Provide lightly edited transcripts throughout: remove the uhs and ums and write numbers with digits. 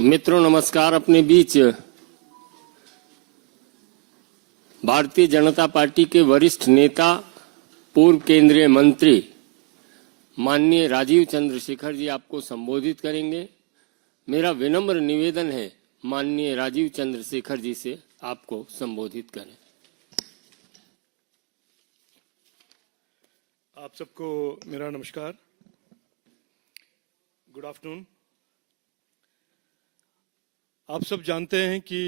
मित्रों नमस्कार। अपने बीच भारतीय जनता पार्टी के वरिष्ठ नेता पूर्व केंद्रीय मंत्री माननीय राजीव चंद्रशेखर जी आपको संबोधित करेंगे। मेरा विनम्र निवेदन है माननीय राजीव चंद्रशेखर जी से आपको संबोधित करें। आप सबको मेरा नमस्कार, गुड आफ्टरनून। आप सब जानते हैं कि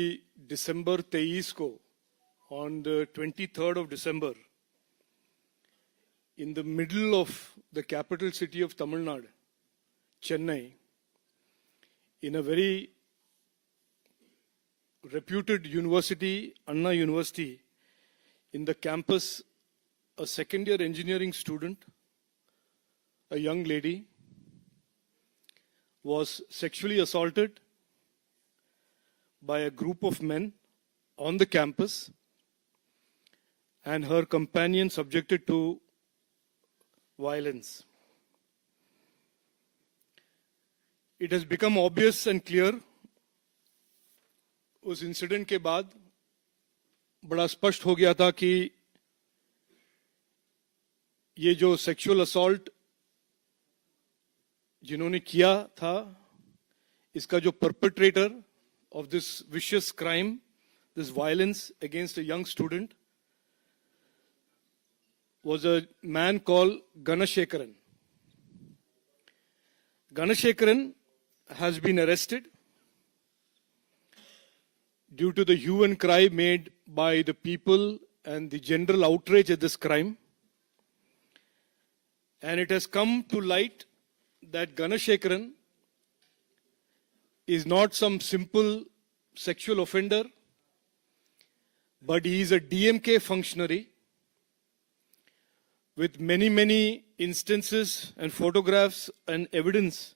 दिसंबर 23 को on the 23rd of December in the middle of the capital city of Tamil Nadu, Chennai, in a very reputed university, Anna University, in the campus, a second-year engineering student, a young lady, was sexually assaulted by a group of men on the campus, and her companion subjected to violence. It has become obvious and clear उस incident के बाद बड़ा स्पष्ट हो गया था कि ये जो सेक्सुअल असॉल्ट जिन्होंने किया था, इसका जो perpetrator of this vicious crime, this violence against a young student, was a man called Chandrasekhar. Chandrasekhar has been arrested due to the hue and cry made by the people and the general outrage at this crime. And it has come to light that Chandrasekhar is not some simple sexual offender, but he is a DMK functionary with many instances and photographs and evidence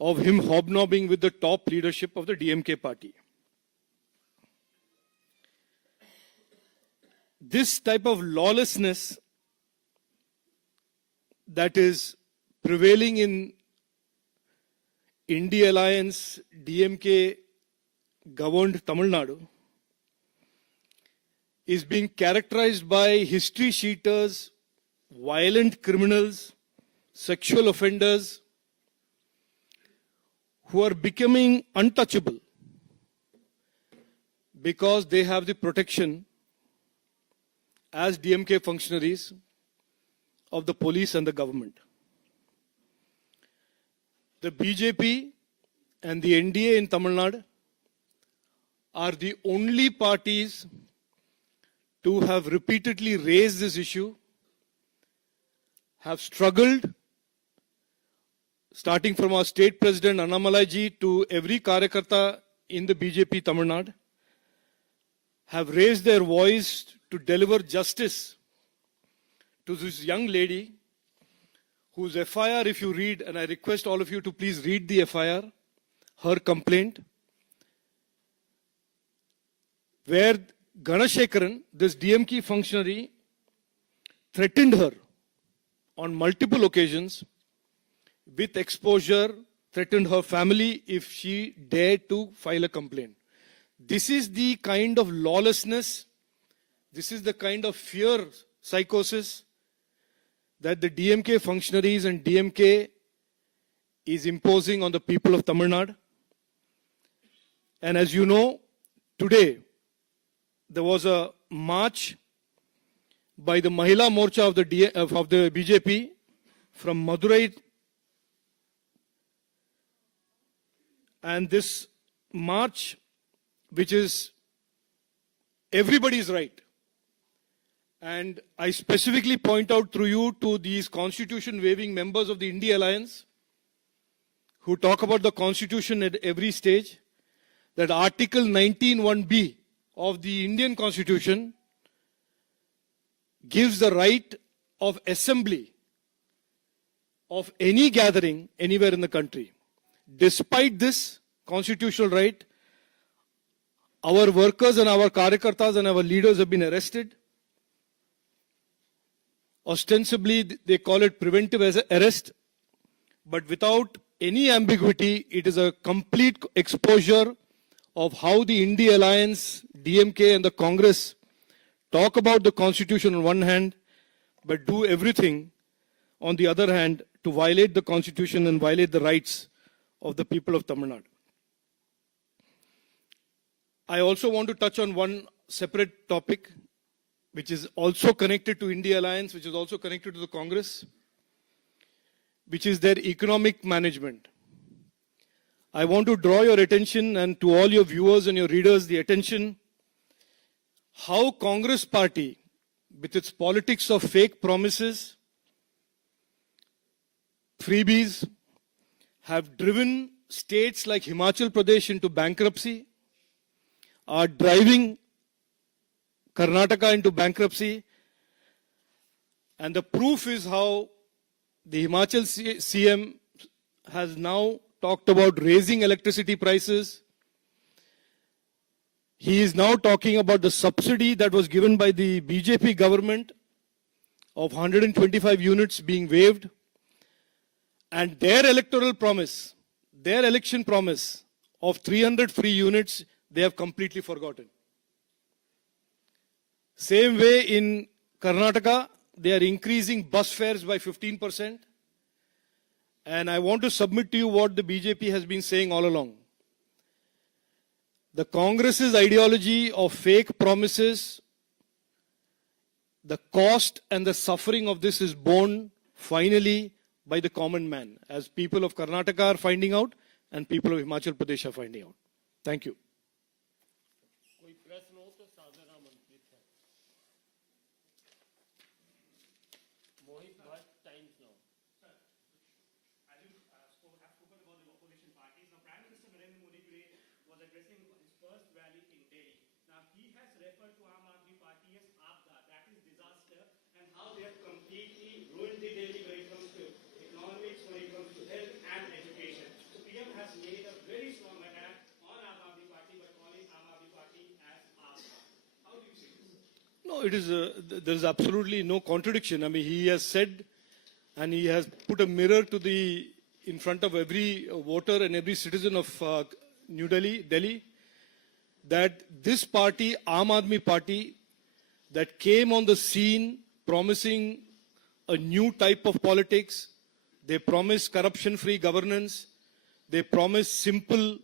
of him hobnobbing with the top leadership of the DMK party. This type of lawlessness that is prevailing in India Alliance, DMK governed Tamil Nadu, is being characterized by history cheaters, violent criminals, sexual offenders who are becoming untouchable because they have the protection as DMK functionaries of the police and the government. The BJP and the NDA in Tamil Nadu are the only parties to have repeatedly raised this issue, have struggled, starting from our state president Annamalai ji to every Karyakarta in the BJP Tamil Nadu, have raised their voice to deliver justice to this young lady whose FIR, if you read, and I request all of you to please read the FIR, her complaint, where Chandrasekhar, this DMK functionary, threatened her on multiple occasions with exposure, threatened her family if she dared to file a complaint. This is the kind of lawlessness, this is the kind of fear psychosis that the DMK functionaries and DMK is imposing on the people of Tamil Nadu. And as you know, today there was a march by the Mahila Morcha of the BJP from Madurai, and this march, which is everybody's right. And I specifically point out through you to these constitution-waving members of the India Alliance who talk about the constitution at every stage, that Article 19(1)(b) of the Indian Constitution gives the right of assembly of any gathering anywhere in the country. Despite this constitutional right, our workers and our Karyakartas and our leaders have been arrested. Ostensibly, they call it preventive arrest, but without any ambiguity. It is a complete exposure of how the India Alliance, DMK and the Congress talk about the constitution on one hand, but do everything on the other hand to violate the constitution and violate the rights of the people of Tamil Nadu. I also want to touch on one separate topic, which is also connected to India Alliance, which is also connected to the Congress, which is their economic management. I want to draw your attention, and to all your viewers and your readers, the attention how Congress party, with its politics of fake promises, freebies, have driven states like Himachal Pradesh into bankruptcy, are driving Karnataka into bankruptcy, and the proof is how the Himachal CM has now talked about raising electricity prices. He is now talking about the subsidy that was given by the BJP government of 125 units being waived, and their electoral promise, their election promise of 300 free units, they have completely forgotten. Same way in Karnataka, they are increasing bus fares by 15%. And I want to submit to you what the BJP has been saying all along. The Congress's ideology of fake promises, the cost and the suffering of this is borne finally by the common man, as people of Karnataka are finding out and people of Himachal Pradesh are finding out. Thank you. No, there is absolutely no contradiction. I mean, he has said, and he has put a mirror in front of every voter and every citizen of New Delhi, that this party, Aam Aadmi Party, that came on the scene promising a new type of politics. They promised corruption-free governance. They promised simple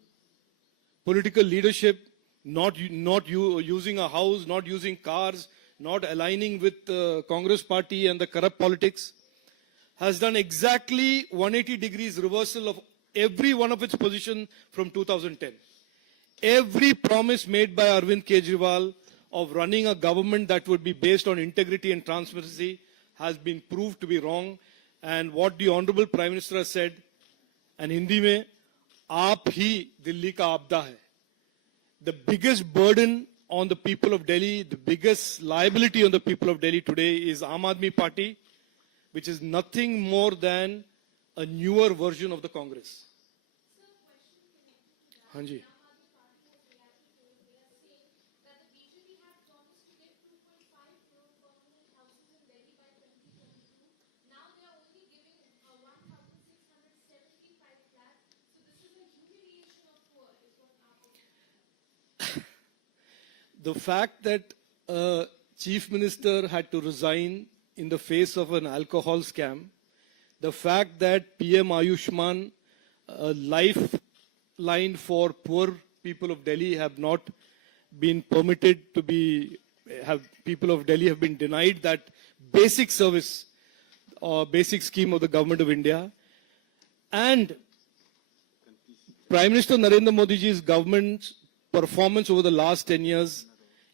political leadership, not using a house, not using cars, not aligning with the Congress party and the corrupt politics, has done exactly 180 degrees reversal of every one of its positions from 2010. Every promise made by Arvind Kejriwal of running a government that would be based on integrity and transparency has been proved to be wrong. And what the Honorable Prime Minister has said, and Hindi mein, aap hi Delhi ka aapda hai. The biggest burden on the people of Delhi, the biggest liability on the people of Delhi today is Aam Aadmi Party, which is nothing more than a newer version of the Congress. Hanji. The fact that Chief Minister had to resign in the face of an alcohol scam, the fact that PM Ayushman, a lifeline for poor people of Delhi, have not been permitted to be, people of Delhi have been denied that basic service or basic scheme of the government of India, and Prime Minister Narendra Modi ji's government's performance over the last 10 years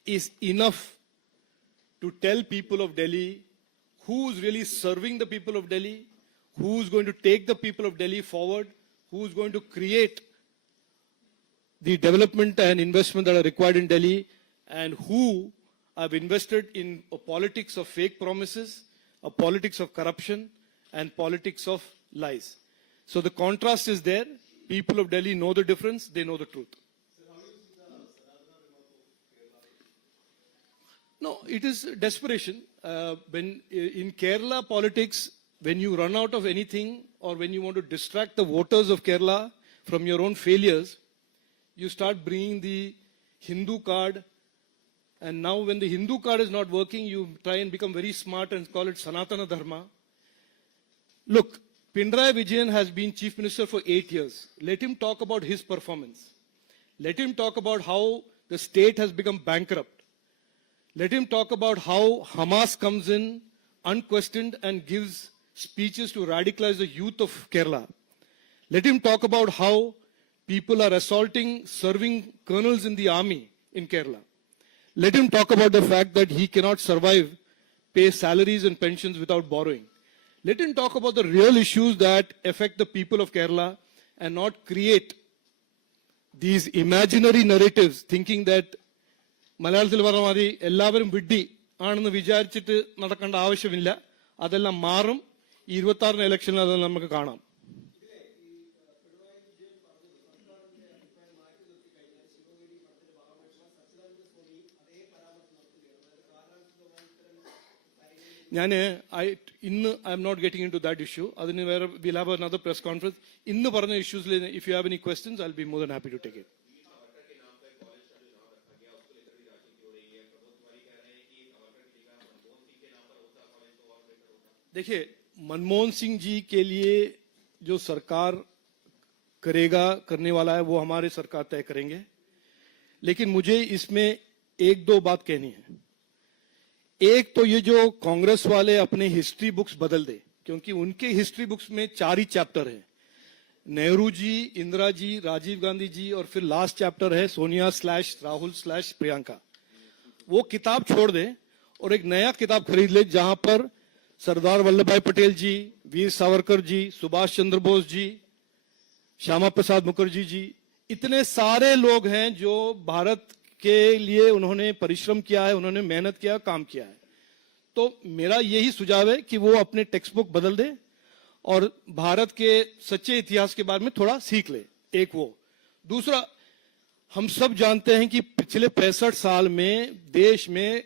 is enough to tell people of Delhi who's really serving the people of Delhi, who's going to take the people of Delhi forward, who's going to create the development and investment that are required in Delhi, and who have invested in a politics of fake promises, a politics of corruption, and politics of lies. So the contrast is there. People of Delhi know the difference, they know the truth. No, it is desperation. When in Kerala politics, when you run out of anything or when you want to distract the voters of Kerala from your own failures, you start bringing the Hindu card. And now when the Hindu card is not working, you try and become very smart and call it Sanatana Dharma. Look, Pinarayi Vijayan has been chief minister for 8 years. Let him talk about his performance. Let him talk about how the state has become bankrupt. Let him talk about how Hamas comes in unquestioned and gives speeches to radicalize the youth of Kerala. Let him talk about how people are assaulting serving colonels in the army in Kerala. Let him talk about the fact that he cannot survive, pay salaries and pensions without borrowing. Let him talk about the real issues that affect the people of Kerala and not create these imaginary narratives thinking that മലയാളത്തിൽ പറഞ്ഞ മാതിരി എല്ലാവരും വിഡ്ഢി ആണെന്ന് വിചാരിച്ചിട്ട് നടക്കേണ്ട ആവശ്യമില്ല. അതെല്ലാം മാറും. 26 ഇലക്ഷനിൽ അത് നമുക്ക് കാണാം. ഇന്ന് I'm not getting into that issue. അതിന് വേറെ will have another press conference. ഇന്ന് പറഞ്ഞ ഇഷ്യൂസിൽ if you have any questions I will be more than happy to take it. देखिए, मनमोहन सिंह जी के लिए जो सरकार करेगा करने वाला है वो हमारे सरकार तय करेंगे. लेकिन मुझे इसमें एक दो बात कहनी है. एक तो ये जो कांग्रेस वाले अपने हिस्ट्री बुक्स बदल दे, क्योंकि उनके हिस्ट्री बुक्स में 4 ही चैप्टर है. नेहरू जी, इंदिरा जी, राजीव गांधी जी और फिर लास्ट चैप्टर है सोनिया/राहुल/प्रियंका. वो किताब छोड़ दे और एक नया किताब खरीद ले जहां पर सरदार वल्लभ भाई पटेल जी, वीर सावरकर जी, सुभाष चंद्र बोस जी, श्यामा प्रसाद मुखर्जी जी, इतने सारे लोग हैं जो भारत के लिए उन्होंने परिश्रम किया है, उन्होंने मेहनत किया, काम किया है. तो मेरा यही सुझाव है कि वो अपने टेक्स्ट बुक बदल दे और भारत के सच्चे इतिहास के बारे में थोड़ा सीख ले. एक वो. दूसरा, हम सब जानते हैं कि पिछले 65 साल में देश में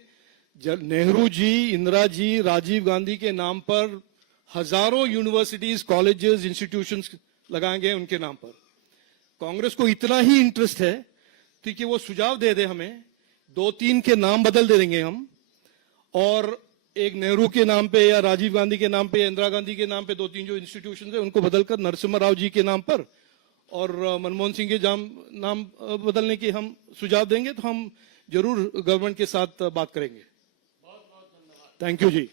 नेहरू जी, इंदिरा जी, राजीव गांधी के नाम पर हजारों यूनिवर्सिटीज, कॉलेजेस, इंस्टीट्यूशंस लगाए गए उनके नाम पर. कांग्रेस को इतना ही इंटरेस्ट है कि वो सुझाव दे दे हमें. 2-3 के नाम बदल दे देंगे हम, और एक नेहरू के नाम पे या राजीव गांधी के नाम पे या इंदिरा गांधी के नाम पे 2-3 जो इंस्टीट्यूशन है उनको बदलकर नरसिम्हा राव जी के नाम पर और मनमोहन सिंह के नाम बदलने की हम सुझाव देंगे. तो हम जरूर गवर्नमेंट के साथ बात करेंगे. Thank you ji.